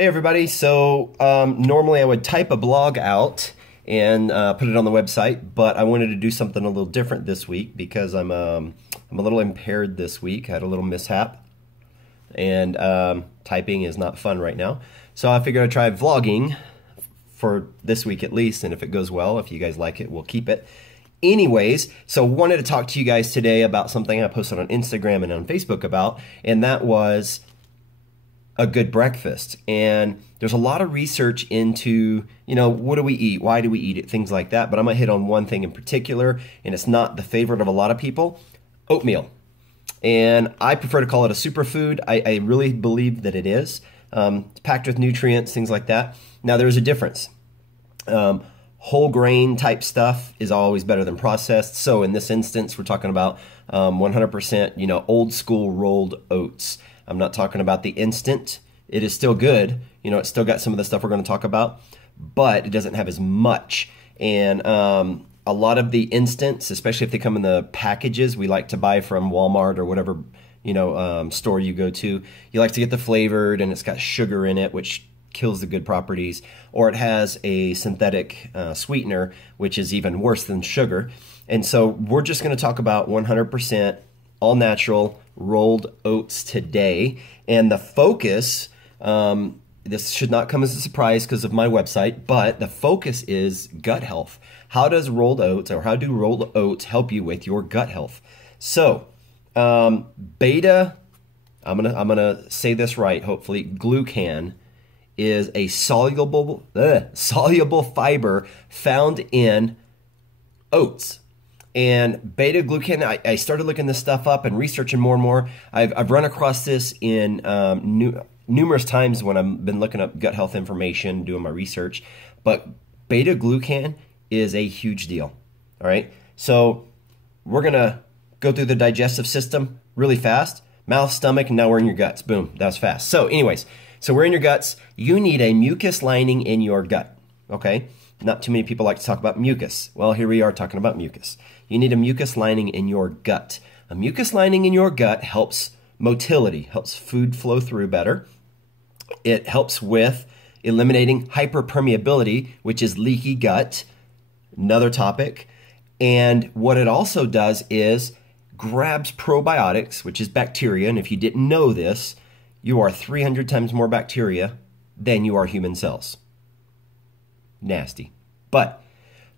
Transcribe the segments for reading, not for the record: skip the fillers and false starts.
Hey everybody, so normally I would type a blog out and put it on the website, but I wanted to do something a little different this week because I'm a little impaired this week. I had a little mishap, and typing is not fun right now. So I figured I'd try vlogging for this week at least, and if it goes well, if you guys like it, we'll keep it. Anyways, so wanted to talk to you guys today about something I posted on Instagram and on Facebook about, and that was a good breakfast. And there's a lot of research into, what do we eat? Why do we eat it? Things like that. But I'm going to hit on one thing in particular, and it's not the favorite of a lot of people: oatmeal. And I prefer to call it a superfood. I really believe that it is. It's packed with nutrients, things like that. Now, there's a difference. Whole grain type stuff is always better than processed. So in this instance, we're talking about 100%, old school rolled oats. I'm not talking about the instant. It is still good. It's still got some of the stuff we're going to talk about, but it doesn't have as much. And a lot of the instants, especially if they come in the packages we like to buy from Walmart or whatever, store you go to, you like to get the flavored and it's got sugar in it, which kills the good properties, or it has a synthetic sweetener, which is even worse than sugar. And so we're just going to talk about 100% all natural rolled oats today. And the focus, this should not come as a surprise because of my website, but the focus is gut health. How does rolled oats, or how do rolled oats help you with your gut health? So beta, I'm gonna say this right, hopefully, glucan is a soluble fiber found in oats. And beta-glucan, I started looking this stuff up and researching more and more. I've run across this in numerous times when I've been looking up gut health information, doing my research. But beta-glucan is a huge deal. All right, so we're gonna go through the digestive system really fast. Mouth, stomach, and now we're in your guts. Boom, that was fast. So anyways, so we're in your guts. You need a mucus lining in your gut, okay? Not too many people like to talk about mucus. Well, here we are talking about mucus. You need a mucus lining in your gut. A mucus lining in your gut helps motility, helps food flow through better. It helps with eliminating hyperpermeability, which is leaky gut, another topic. And what it also does is grabs probiotics, which is bacteria. And if you didn't know this, you are 300 times more bacteria than you are human cells. Nasty. But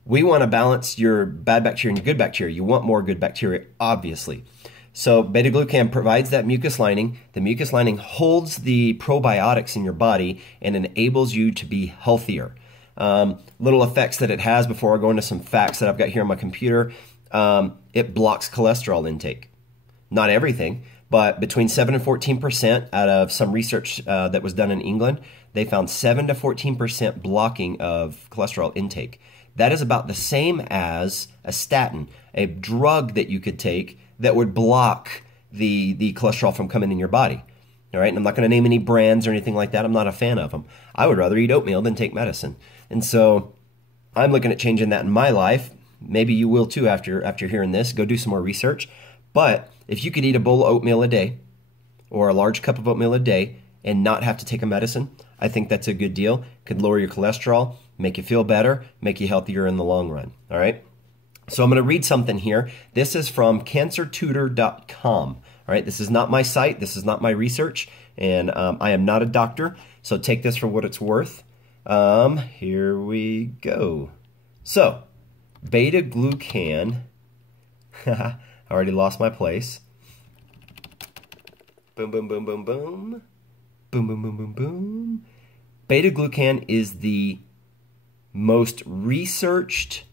we want to balance your bad bacteria and your good bacteria. You want more good bacteria, obviously. So beta-glucan provides that mucus lining. The mucus lining holds the probiotics in your body and enables you to be healthier. Little effects that it has before I go into some facts that I've got here on my computer. It blocks cholesterol intake. Not everything, but between 7 and 14% out of some research that was done in England, they found 7 to 14% blocking of cholesterol intake. That is about the same as a statin, a drug that you could take that would block the cholesterol from coming in your body. All right, and I'm not going to name any brands or anything like that. I'm not a fan of them. I would rather eat oatmeal than take medicine. And so I'm looking at changing that in my life. Maybe you will too after hearing this. Go do some more research. But if you could eat a bowl of oatmeal a day or a large cup of oatmeal a day and not have to take a medicine, I think that's a good deal. Could lower your cholesterol, make you feel better, make you healthier in the long run. All right. So I'm going to read something here. This is from cancertutor.com. All right. This is not my site. This is not my research. And I am not a doctor. So take this for what it's worth. Here we go. So beta-glucan. I already lost my place. Boom, boom, boom, boom, boom. Boom, boom, boom, boom, boom. Beta-glucan is the most researched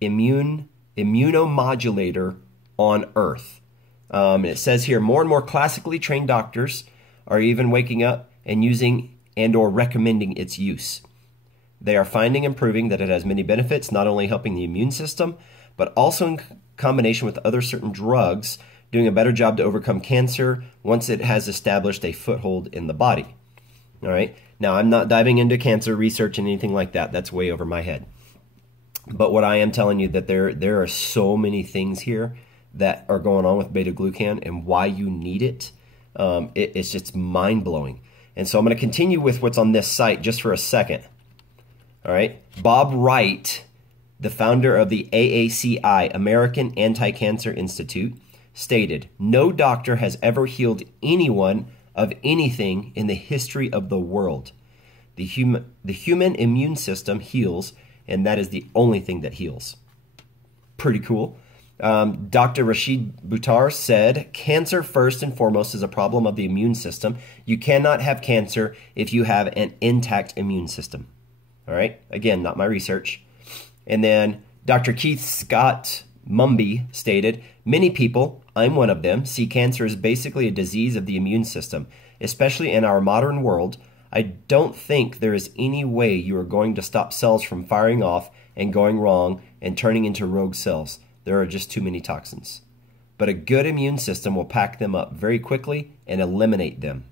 immunomodulator on Earth. It says here, more and more classically trained doctors are even waking up and using and or recommending its use. They are finding and proving that it has many benefits, not only helping the immune system, but also in combination with other certain drugs, doing a better job to overcome cancer once it has established a foothold in the body. All right. Now, I'm not diving into cancer research and anything like that. That's way over my head. But what I am telling you that there are so many things here that are going on with beta-glucan and why you need it. It's just mind-blowing. And so I'm going to continue with what's on this site just for a second. All right. Bob Wright, the founder of the AACI, American Anti-Cancer Institute, stated, "No doctor has ever healed anyone of anything in the history of the world. The human immune system heals, and that is the only thing that heals." Pretty cool. Dr. Rashid Buttar said, "Cancer first and foremost is a problem of the immune system. You cannot have cancer if you have an intact immune system." All right. Again, not my research. And then Dr. Keith Scott Mumby stated, "Many people, I'm one of them, see cancer as basically a disease of the immune system. Especially in our modern world, I don't think there is any way you are going to stop cells from firing off and going wrong and turning into rogue cells. There are just too many toxins. But a good immune system will pack them up very quickly and eliminate them."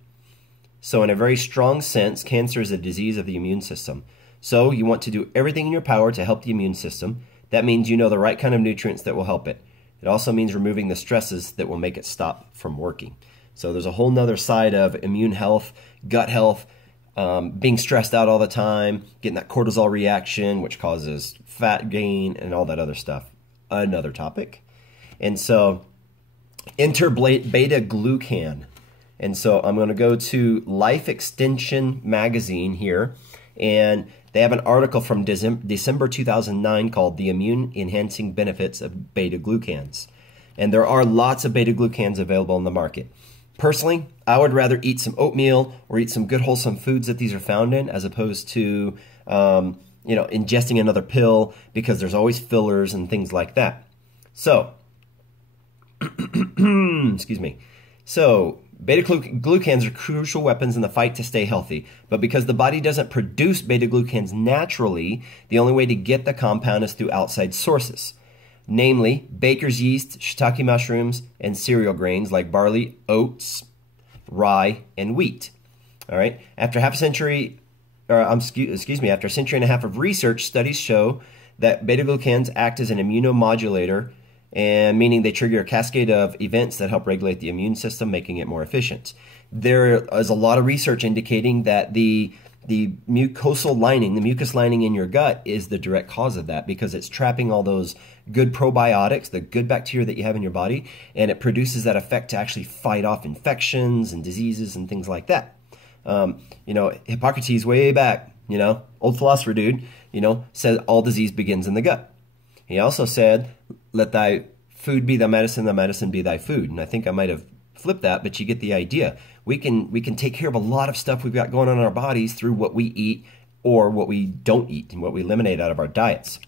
So in a very strong sense, cancer is a disease of the immune system. So you want to do everything in your power to help the immune system. That means you know the right kind of nutrients that will help it. It also means removing the stresses that will make it stop from working. So there's a whole nother side of immune health, gut health, being stressed out all the time, getting that cortisol reaction, which causes fat gain and all that other stuff. Another topic. And so enter Beta-glucan. And so I'm going to go to Life Extension magazine here, and they have an article from December 2009 called "The Immune Enhancing Benefits of Beta-glucans." And there are lots of beta-glucans available on the market. Personally, I would rather eat some oatmeal or eat some good wholesome foods that these are found in, as opposed to ingesting another pill, because there's always fillers and things like that. So, excuse me. So, beta-glucans are crucial weapons in the fight to stay healthy. But because the body doesn't produce beta-glucans naturally, the only way to get the compound is through outside sources. Namely, baker's yeast, shiitake mushrooms, and cereal grains like barley, oats, rye, and wheat. All right. After a century and a half of research, studies show that beta-glucans act as an immunomodulator, and meaning they trigger a cascade of events that help regulate the immune system, making it more efficient. There is a lot of research indicating that the mucosal lining, the mucus lining in your gut, is the direct cause of that, because it's trapping all those good probiotics, the good bacteria that you have in your body, and it produces that effect to actually fight off infections and diseases and things like that. Hippocrates way back, old philosopher dude, said all disease begins in the gut. He also said, "Let thy food be thy medicine, thy medicine be thy food." And I think I might have flipped that, but you get the idea. We can take care of a lot of stuff we've got going on in our bodies through what we eat or what we don't eat and what we eliminate out of our diets.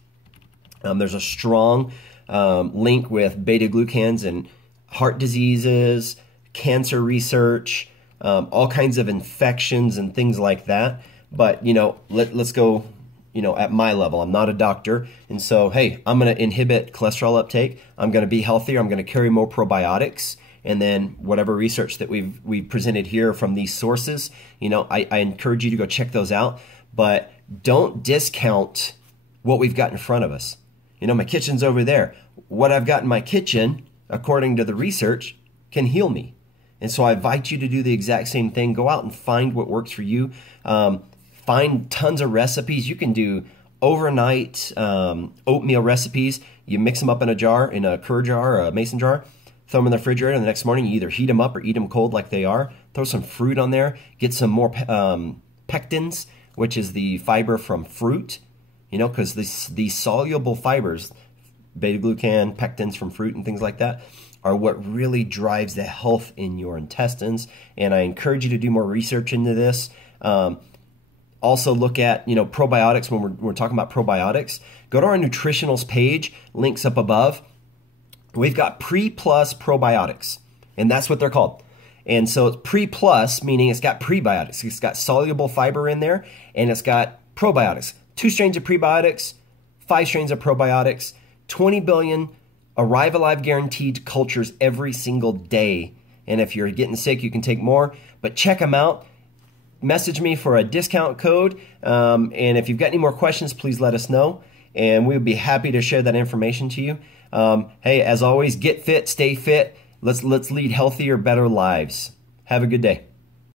There's a strong link with beta-glucans and heart diseases, cancer research, all kinds of infections and things like that. But, let's go, at my level. I'm not a doctor. And so, hey, I'm going to inhibit cholesterol uptake. I'm going to be healthier. I'm going to carry more probiotics. And then whatever research that we've presented here from these sources, I encourage you to go check those out. But don't discount what we've got in front of us. My kitchen's over there. What I've got in my kitchen, according to the research, can heal me. And so I invite you to do the exact same thing. Go out and find what works for you. Find tons of recipes. You can do overnight oatmeal recipes. You mix them up in a jar, in a Kerr jar or a mason jar. Throw them in the refrigerator, and the next morning you either heat them up or eat them cold like they are. Throw some fruit on there. Get some more pectins, which is the fiber from fruit. Because these soluble fibers, beta-glucan, pectins from fruit and things like that, are what really drives the health in your intestines. And I encourage you to do more research into this. Also look at, probiotics. When we're talking about probiotics, go to our nutritionals page, links up above. We've got pre-plus probiotics, and that's what they're called. And so it's pre-plus, meaning it's got prebiotics. It's got soluble fiber in there, and it's got probiotics. 2 strains of prebiotics, 5 strains of probiotics, 20 billion Arrive Alive guaranteed cultures every single day. And if you're getting sick, you can take more. But check them out. Message me for a discount code. And if you've got any more questions, please let us know. And we'll be happy to share that information to you. Hey, as always, get fit, stay fit. Let's lead healthier, better lives. Have a good day.